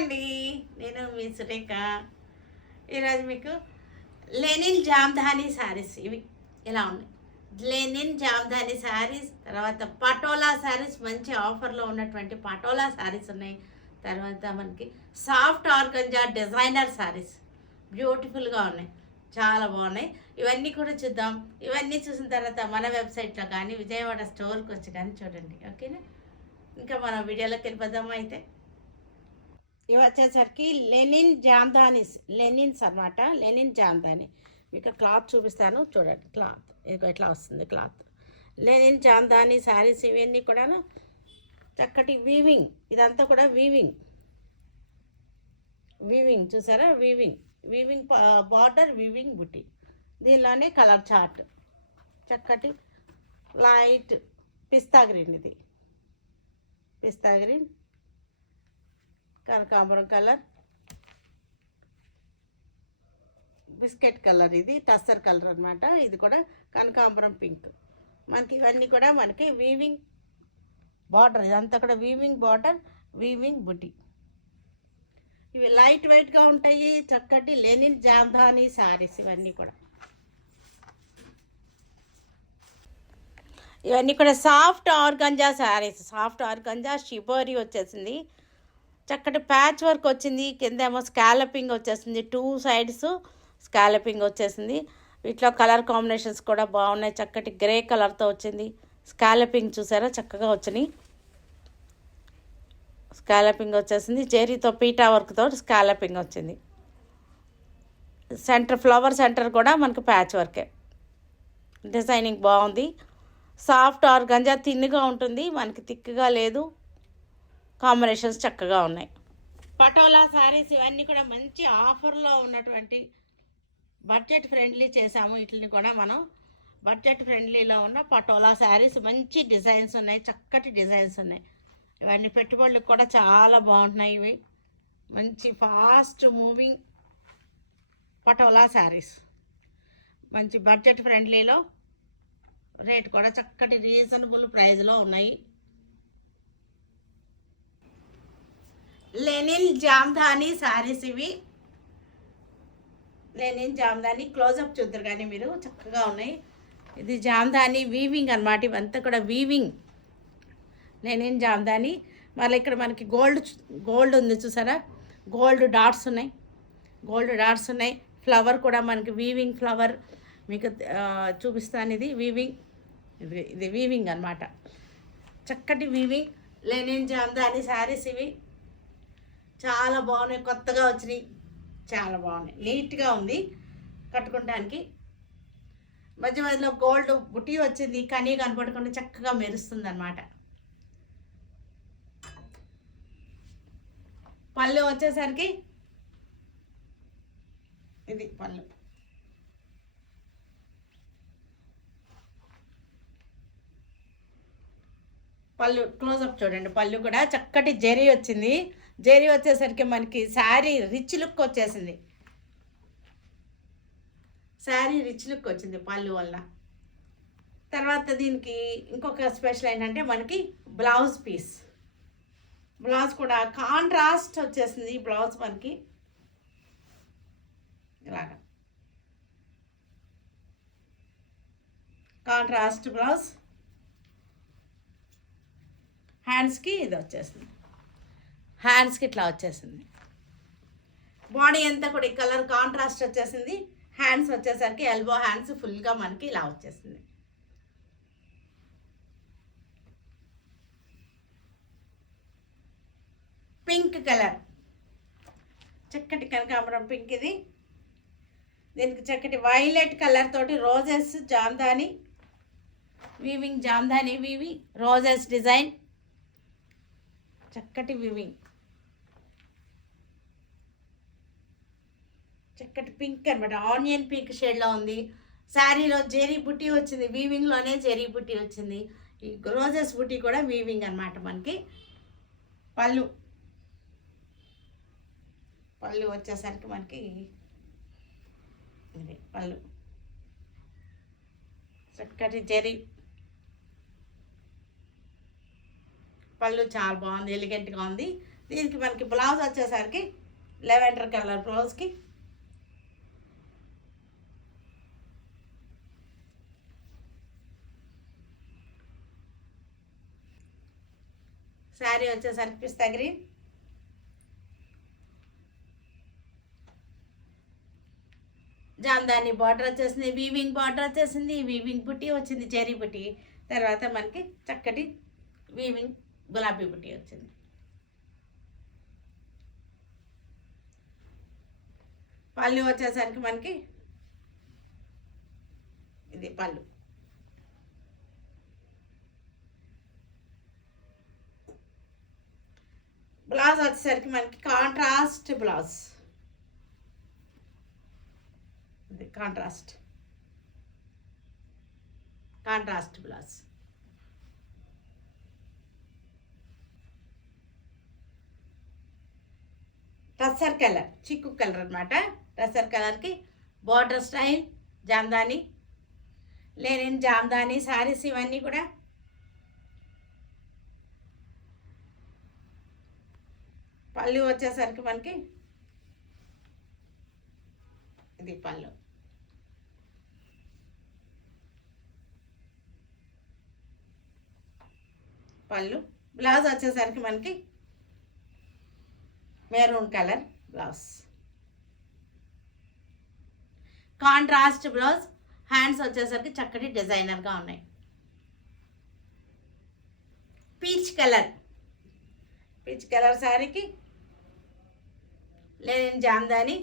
అండి, నేను మీ సురేఖ. ఈరోజు మీకు లెనిన్ జామ్దాని శారీస్ ఇవి ఇలా ఉన్నాయి. లెనిన్ జామ్దాని శారీస్, తర్వాత పటోలా శారీస్, మంచి ఆఫర్లో ఉన్నటువంటి పటోలా శారీస్ ఉన్నాయి. తర్వాత మనకి సాఫ్ట్ ఆర్గంజా డిజైనర్ శారీస్ బ్యూటిఫుల్గా ఉన్నాయి, చాలా బాగున్నాయి. ఇవన్నీ కూడా చూద్దాం. ఇవన్నీ చూసిన తర్వాత మన వెబ్సైట్లో కానీ విజయవాడ స్టోర్కి వచ్చి కానీ చూడండి, ఓకేనా? ఇంకా మన వీడియోలోకి వెళ్ళిపోదామా అయితే. ఇవి వచ్చేసరికి లెనిన్ జామ్దానీస్, లెనిన్స్ అనమాట. లెనిన్ జామ్దాని మీకు క్లాత్ చూపిస్తాను చూడండి. క్లాత్ ఇదిగో ఎట్లా వస్తుంది క్లాత్. లెనిన్ జామ్దాని శారీస్ ఇవన్నీ కూడాను చక్కటి వీవింగ్, ఇదంతా కూడా వీవింగ్ చూసారా? వీవింగ్ బార్డర్, వీవింగ్ బుట్టి. దీనిలోనే కలర్ చార్ట్, చక్కటి లైట్ పిస్తా గ్రీన్, ఇది పిస్తా గ్రీన్, కనకాంబరం కలర్, బిస్కెట్ కలర్, ఇది టస్సర్ కలర్ అనమాట. ఇది కూడా కనకాంబరం పింక్. మనకి ఇవన్నీ కూడా మనకి వీవింగ్ బార్డర్, ఇదంతా కూడా వీవింగ్ బార్డర్, వీవింగ్ బుటీ. ఇవి లైట్ వెయిట్గా ఉంటాయి, చక్కటి లెనిన్ జామ్దాని శారీస్ ఇవన్నీ కూడా. ఇవన్నీ కూడా soft organza saris, soft organza shibori వచ్చేసింది. చక్కటి ప్యాచ్ వర్క్ వచ్చింది, కింద ఏమో స్కాలపింగ్ వచ్చేసింది, 2 సైడ్స్ స్కాలపింగ్ వచ్చేసింది. వీటిలో కలర్ కాంబినేషన్స్ కూడా బాగున్నాయి. చక్కటి గ్రే కలర్తో వచ్చింది. స్కాలపింగ్ చూసారా, చక్కగా వచ్చినాయి. స్కాలపింగ్ వచ్చేసింది, జెరీతో పీటా వర్క్తో స్కాలపింగ్ వచ్చింది. సెంటర్ ఫ్లవర్ సెంటర్ కూడా మనకు ప్యాచ్ వర్కే. డిజైనింగ్ బాగుంది. సాఫ్ట్ ఆర్గంజా థిన్గా ఉంటుంది, మనకి థిక్గా లేదు. కాంబినేషన్స్ చక్కగా ఉన్నాయి. పటోలా శారీస్ ఇవన్నీ కూడా మంచి ఆఫర్లో ఉన్నటువంటి బడ్జెట్ ఫ్రెండ్లీ చేసాము. వీటిని కూడా మనం బడ్జెట్ ఫ్రెండ్లీలో ఉన్న పటోలా శారీస్, మంచి డిజైన్స్ ఉన్నాయి, చక్కటి డిజైన్స్ ఉన్నాయి. ఇవన్నీ పెట్టుబడులకు కూడా చాలా బాగుంటున్నాయి. ఇవి మంచి ఫాస్ట్ మూవింగ్ పటోలా శారీస్, మంచి బడ్జెట్ ఫ్రెండ్లీలో, రేట్ కూడా చక్కటి రీజనబుల్ ప్రైస్లో ఉన్నాయి. లెనిన్ జామ్దాని శారీస్ ఇవి. లెనిన్ జామ్దాని క్లోజప్ చూద్దరు కానీ మీరు, చక్కగా ఉన్నాయి. ఇది జామ్దాని వీవింగ్ అనమాట. ఇవంతా కూడా వీవింగ్ లెనిన్ జామ్దాని. మళ్ళీ ఇక్కడ మనకి గోల్డ్ ఉంది చూసారా, గోల్డ్ డాట్స్ ఉన్నాయి. ఫ్లవర్ కూడా మనకి వీవింగ్ ఫ్లవర్ మీకు చూపిస్తాను. ఇది వీవింగ్, ఇది వీవింగ్ అనమాట. చక్కటి వీవింగ్ లెనిన్ జామ్దాని శారీస్ ఇవి చాలా బాగున్నాయి, కొత్తగా వచ్చినాయి, చాలా బాగున్నాయి. నీట్గా ఉంది కట్టుకోవడానికి. మధ్య మధ్యలో గోల్డ్ బుటీ వచ్చింది, కనీ కనపడకుండా చక్కగా మెరుస్తుంది అనమాట. పళ్ళు వచ్చేసరికి ఇది పళ్ళు క్లోజప్ చూడండి. పళ్ళు కూడా చక్కటి జరీ వచ్చింది. జరీ వచ్చేసరికి మనకి శారీ రిచ్ లుక్ వచ్చేసింది. శారీ రిచ్ లుక్ వచ్చింది పళ్ళు వల్ల. తర్వాత దీనికి ఇంకొక స్పెషల్ ఏంటంటే మనకి బ్లౌజ్ పీస్, బ్లౌజ్ కూడా కాంట్రాస్ట్ వచ్చేసింది. బ్లౌజ్ మనకి ఇలాగా కాంట్రాస్ట్ బ్లౌజ్. హ్యాండ్స్కి ఇది వచ్చేసింది, హ్యాండ్స్కి ఇట్లా వచ్చేసింది. బాడీ అంతా కూడా ఈ కలర్ కాంట్రాస్ట్ వచ్చేసింది. హ్యాండ్స్ వచ్చేసరికి ఎల్బో హ్యాండ్స్ ఫుల్గా మనకి ఇలా వచ్చేసింది. పింక్ కలర్, చక్కటి కనకాంబరం పింక్ ఇది. దీనికి చక్కటి వైలెట్ కలర్ తోటి roses Jamdani weaving, Jamdani weaving, roses design, చక్కటి వీవింగ్, చక్కటి పింక్ అనమాట. ఆనియన్ పింక్ షేడ్లో ఉంది. శారీలో జెరీ బుట్టి వచ్చింది, వీవింగ్లోనే జెరీ బుట్టి వచ్చింది. ఈ రోజెస్ బుట్టి కూడా వీవింగ్ అనమాట. మనకి పళ్ళు వచ్చేసరికి మనకి ఇది పళ్ళు, చక్కటి జెరీ పళ్ళు చాలా బాగుంది, ఎలిగెంట్గా ఉంది. దీనికి మనకి బ్లౌజ్ వచ్చేసరికి లెవెండర్ కలర్ బ్లౌజ్కి శారీ వచ్చేసరికి పిస్తా గ్రీన్, జామ్దాని బార్డర్ వచ్చేసింది, వీవింగ్ బార్డర్ వచ్చేసింది, వీవింగ్ బుట్టి వచ్చింది, జరీ బుట్టి. తర్వాత మనకి చక్కటి వీవింగ్ గులాబీ బుట్టి వచ్చింది. పళ్ళు వచ్చేసరికి మనకి ఇది పళ్ళు. బ్లౌజ్ వచ్చేసరికి మనకి కాంట్రాస్ట్ బ్లౌజ్, ఇది కాంట్రాస్ట్ బ్లౌజ్. టస్సర్ కలర్, చిక్కు కలర్ అనమాట. టస్సర్ కలర్కి border style Jamdani, linen Jamdani saris ఇవన్నీ కూడా. పళ్ళు వచ్చేసరికి మనకి ఇది పళ్ళు. బ్లౌజ్ వచ్చేసరికి మనకి maroon colour blouse, contrast blouse. Hands వచ్చేసరికి చక్కటి డిజైనర్గా ఉన్నాయి. పీచ్ కలర్ శారీకి లెనిన్ జామ్దాని,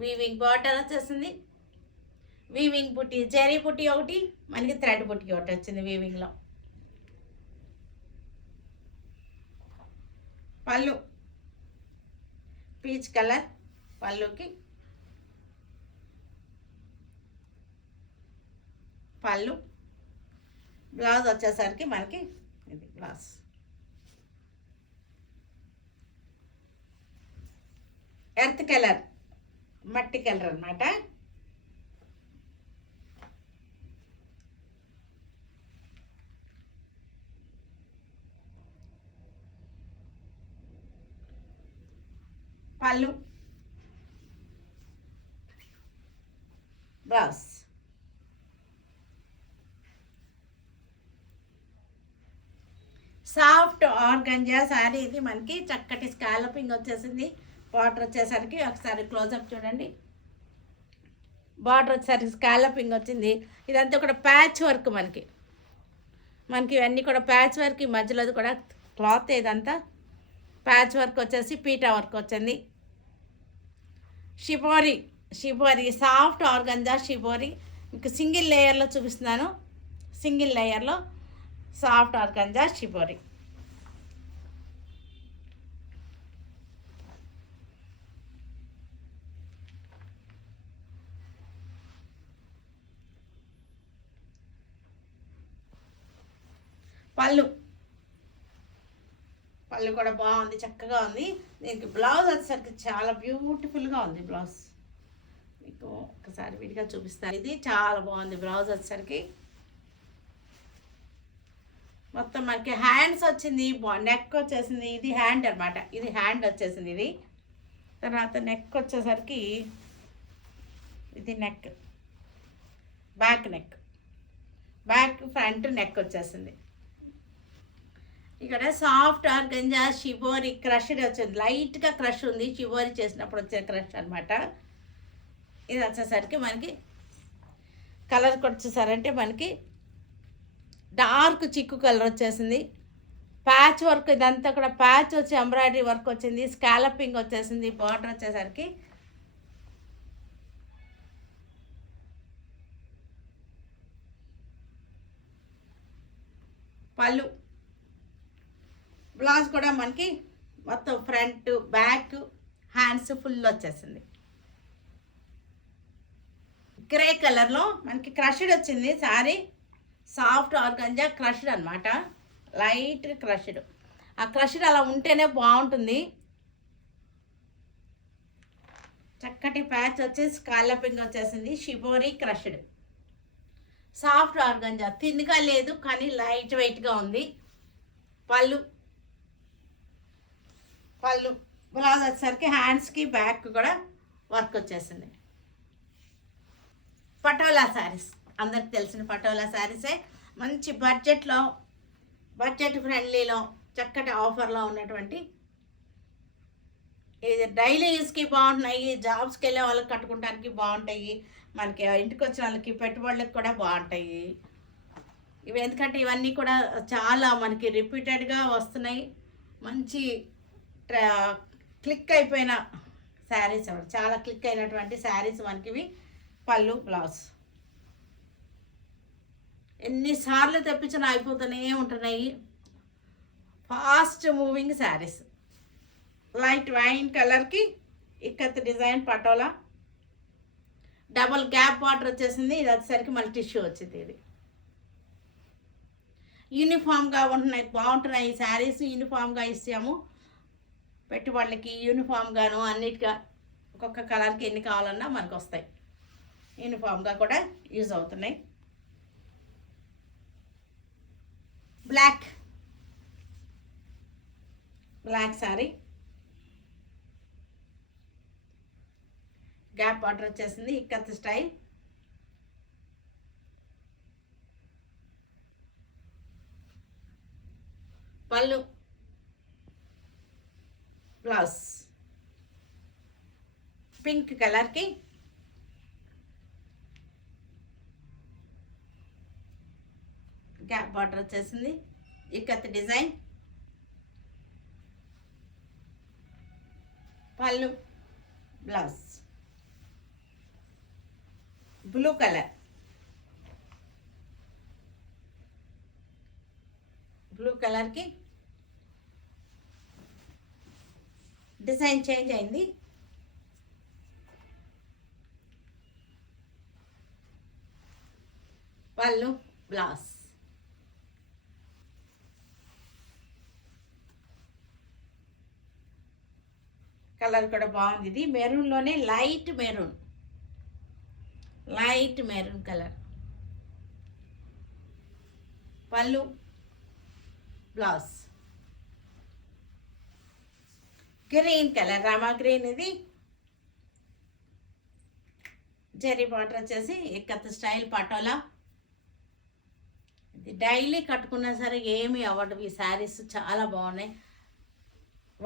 వీవింగ్ బార్డర్ వచ్చేసింది, వీవింగ్ బుట్టి, జరీ బుట్టి ఒకటి, మనకి థ్రెడ్ బుట్టి ఒకటి వచ్చింది వీవింగ్లో. పళ్ళు పీచ్ కలర్ పళ్ళుకి, బ్లౌజ్ వచ్చేసరికి మనకి ఇది బ్లౌజ్. ఎర్త్ కలర్, మట్టి కలర్ అన్నమాట. పళ్ళు, బ్లౌజ్. సాఫ్ట్ ఆర్గంజా శారీ ఇది మనకి చక్కటి స్కాలపింగ్ వచ్చేసింది. బార్డర్ వచ్చేసరికి ఒకసారి క్లోజప్ చూడండి. బార్డర్ వచ్చేసరికి స్కాలపింగ్ వచ్చింది. ఇదంతా కూడా ప్యాచ్ వర్క్ మనకి ఇవన్నీ కూడా ప్యాచ్ వర్క్. ఈ మధ్యలో కూడా క్లాత్ ఇదంతా ప్యాచ్ వర్క్ వచ్చేసి పీటా వర్క్ వచ్చింది. షిబోరి సాఫ్ట్ ఆర్గంజా షిబోరి మీకు సింగిల్ లేయర్లో చూపిస్తున్నాను. సింగిల్ లేయర్లో సాఫ్ట్ ఆర్గంజా షిబోరి. పళ్ళు కూడా బాగుంది, చక్కగా ఉంది. దీనికి బ్లౌజ్ వచ్చేసరికి చాలా బ్యూటిఫుల్గా ఉంది. బ్లౌజ్ మీకు ఒకసారి విడిగా చూపిస్తాను. ఇది చాలా బాగుంది బ్లౌజ్ వచ్చేసరికి. మొత్తం మనకి హ్యాండ్స్ వచ్చింది, నెక్ వచ్చేసింది. ఇది హ్యాండ్ అనమాట, ఇది హ్యాండ్ వచ్చేసింది. ఇది తర్వాత నెక్ వచ్చేసరికి ఇది నెక్, బ్యాక్ ఫ్రంట్ నెక్ వచ్చేసింది. ఇక్కడ సాఫ్ట్ ఆర్గంజా షిబోరి క్రష్డ్ వచ్చింది. లైట్గా క్రష్ ఉంది, షిబోరి చేసినప్పుడు వచ్చే క్రష్ అనమాట. ఇది వచ్చేసరికి మనకి కలర్ వచ్చేసరంటే మనకి డార్క్ చిక్కు కలర్ వచ్చేసింది. ప్యాచ్ వర్క్, ఇదంతా కూడా ప్యాచ్ వచ్చి ఎంబ్రాయిడరీ వర్క్ వచ్చింది. స్కాలపింగ్ వచ్చేసింది. బార్డర్ వచ్చేసరికి పళ్ళు. బ్లౌజ్ కూడా మనకి మొత్తం ఫ్రంట్ బ్యాక్ హ్యాండ్స్ ఫుల్ వచ్చేసింది. గ్రే కలర్లో మనకి క్రష్డ్ వచ్చింది సారీ. సాఫ్ట్ ఆర్గంజా క్రష్డ్ అనమాట, లైట్ క్రష్డ్. ఆ క్రష్డ్ అలా ఉంటేనే బాగుంటుంది. చక్కటి ప్యాచ్ వచ్చేసి స్కాలపింగ్ వచ్చేసింది. షిబోరి క్రష్డ్ సాఫ్ట్ ఆర్గంజా, థిన్గా లేదు కానీ లైట్ వెయిట్గా ఉంది. పళ్ళు పళ్ళు. బ్లౌజ్ వచ్చేసరికి హ్యాండ్స్కి బ్యాక్ కూడా వర్క్ వచ్చేసింది. పటోలా శారీస్ అందరికి తెలిసిన పటోలా శారీసే మంచి బడ్జెట్లో, బడ్జెట్ ఫ్రెండ్లీలో, చక్కటి ఆఫర్లో ఉన్నటువంటి, ఇది డైలీ యూస్కి బాగుంటున్నాయి, జాబ్స్కి వెళ్ళే వాళ్ళకి కట్టుకోవడానికి బాగుంటాయి, మనకి ఇంటికి వచ్చిన వాళ్ళకి పెట్టుబడులకు కూడా బాగుంటాయి ఇవి. ఎందుకంటే ఇవన్నీ కూడా చాలా మనకి రిపీటెడ్గా వస్తున్నాయి, మంచి క్లిక్ అయిపోయిన శారీస్, చాలా క్లిక్ అయినటువంటి శారీస్ మనకి ఇవి. పళ్ళు బ్లౌజ్ ఎన్నిసార్లు తెప్పించినా అయిపోతూనే ఉంటున్నాయి. Fast moving saris. Light wine కలర్కి ikat design patola, double gap border వచ్చేసింది. ఇది వచ్చేసరికి మళ్ళీ టిష్యూ వచ్చింది. ఇది యూనిఫామ్గా ఉంటున్నాయి, బాగుంటున్నాయి ఈ శారీస్. యూనిఫామ్గా ఇస్తాము పెట్టుబడులకి, యూనిఫామ్గాను అన్నిటిగా ఒక్కొక్క కలర్కి ఎన్ని కావాలన్నా మనకు వస్తాయి. యూనిఫామ్గా కూడా యూజ్ అవుతున్నాయి. బ్లాక్ శారీ, గ్యాప్ బార్డర్ వచ్చేసింది, ఇక్కత్ స్టైల్. పళ్ళు బ్లౌజ్ పింక్ కలర్కి గ్యాప్ బార్డర్ వచ్చేసింది, ఇక్కత్ డిజైన్. పళ్ళు బ్లౌజ్ బ్లూ కలర్, బ్లూ కలర్కి డిజైన్ చేంజ్ అయింది. పళ్ళు బ్లౌజ్ కలర్ కూడా బాగుంది. ఇది మెరూన్లోనే లైట్ మెరూన్ కలర్. పళ్ళు blouse green colour, Rama green. ఇది జెరీ బార్డర్ వచ్చేసి ఇక్కత్ స్టైల్ పటోలా. ఇది డైలీ కట్టుకున్నా సరే ఏమీ అవ్వదు. ఈ శారీస్ చాలా బాగున్నాయి,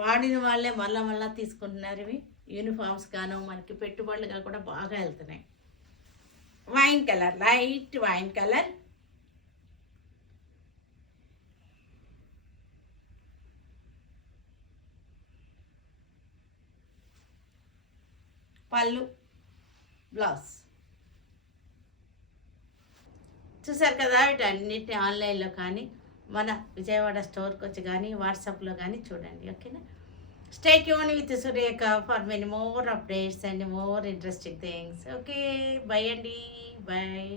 వాడిన వాళ్ళే మళ్ళా తీసుకుంటున్నారు. ఇవి యూనిఫామ్స్ గాను మనకి పెట్టుబడులుగా కూడా బాగా వెళ్తున్నాయి. Wine colour, light wine colour. పళ్ళు బ్లౌజ్. చూసారు కదా, వీటన్నిటి ఆన్లైన్లో కానీ మన విజయవాడ స్టోర్కి వచ్చి కానీ వాట్సాప్లో కానీ చూడండి. ఓకేనా? Stay tune with Surekha for many more updates and more interesting things. Okay, by అండి, బై.